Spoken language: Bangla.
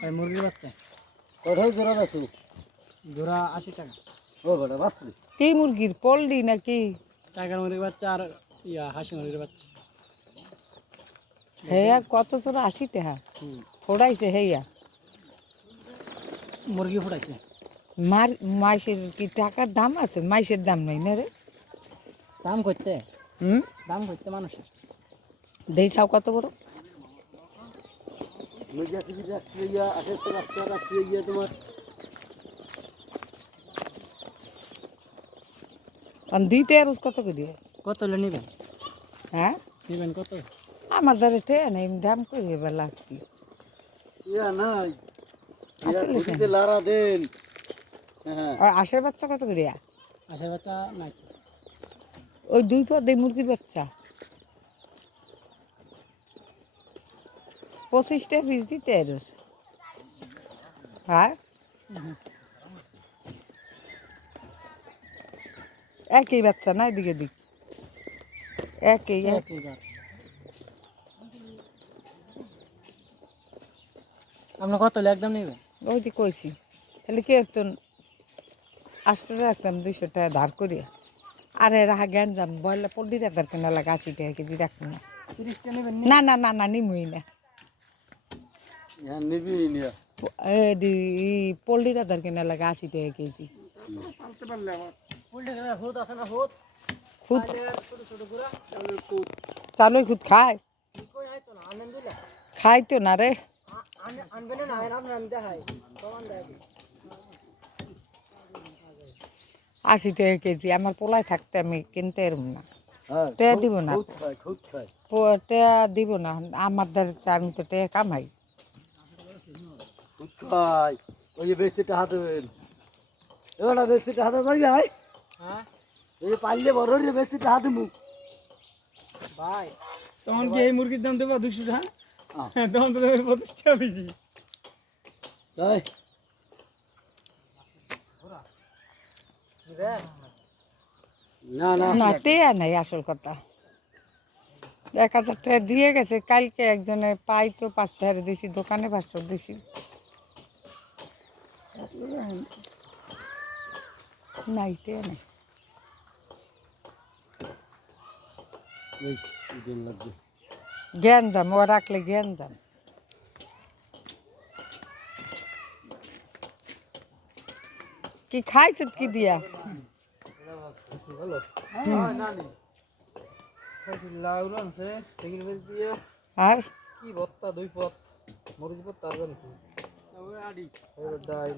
ভাই মুরগির বাচ্চা কোথায় জোড়া বেশি? জোড়া 80 টাকা। ও বড় বাছরি। কি মুরগির পোল্ট্রি নাকি? টাইগার মুরগির বাচ্চা আর হাঁসি মুরগির বাচ্চা। হেয়া কত জোড়া 80 টাকা ফোড়াইছে হেয়া মুরগি ফুটাইছে। মাইসের কি টাকার দাম আছে? মাইসের দাম নাই না রে? দাম করতে হুম, দাম করতে মানুষের দেই চাও কত বড়? মুরগি আছে কি রাখছি ইয়া আছে তো রাখছি রাখছি ইয়া তোমার আর দিতে আর কত করে? কত হলে নেবেন? হ্যাঁ নেবেন কত? আমার দ্বারা টে নাই দাম করে এবার লাগতি ইয়া নাই ইয়া আসলে খুদিতে লারা দেন। হ্যাঁ আর আশের বাচ্চা কত করে? হাঁসের বাচ্চা নাই। ওই 2 পদে মুরগির বাচ্চা 25 টাকা পিস দিতে আর হ্যাঁ একই বাচ্চা না এদিকে দিক একই আপনি কত হলে একদম নেবেন? ওই যে কইছি তাহলে কি একটু 800 রাখতাম 200 টাকা ধার করিয়া আরে রাহা জ্ঞান যাম বয়লা 15,000 কেনা লাগে 80 টাকা কেজি রাখবো না 30 টা নেবেন? না না না না নিমুই না ইয়া নিবি নিয়া পোল্ট্রির আধার কেনা লাগে 80 টাকা কেজি পালতে পারলে আমার ফুলটা কেন হুদ আছে না হুদ খুদ ছোট ছোট গুড়া চালুই খুদ খায় কই হয় তো না আনন্দ দিলা খাই তো না রে আনবেন না আপনার আমি দেখাই প্রমাণ দেখাই 80 টাকা কেজি আমার পোলায় থাকতে আমি কিনতে পারব না হ্যাঁ টাকা দিব না খুদ খায় টাকা দিব না আমার দ্বারা আমি তো টাকা কামাই খুদ খায় ওই যে বেশিটা হাতে দেন এবারে বেশিটা হাতে যাবি ভাই। হ্যাঁ এই পারলে বড় রে বেশিটা হাতে মুখ ভাই তখন কি এই মুরগির দাম দেবো 200 টাকা? তখন তো দেবে 25 টাকা কেজি। তাই না না না টাকা নাই আসল কথা 1000 টাকা দিয়ে গেছে কালকে একজনে পাই তো 500 হারে দিছি দোকানে 500 দিছি নাই টাকা নাই এই দিন লাগবে জ্ঞান দাম ও রাখলে জ্ঞান দাম কি খাইছ কি দিয়া লাউর আছে সেগুলো বেশ দিয়ে আর কি ভত্তা 2 পদ মরিচ ভত্তা আর জানি কি আড়ি ডাল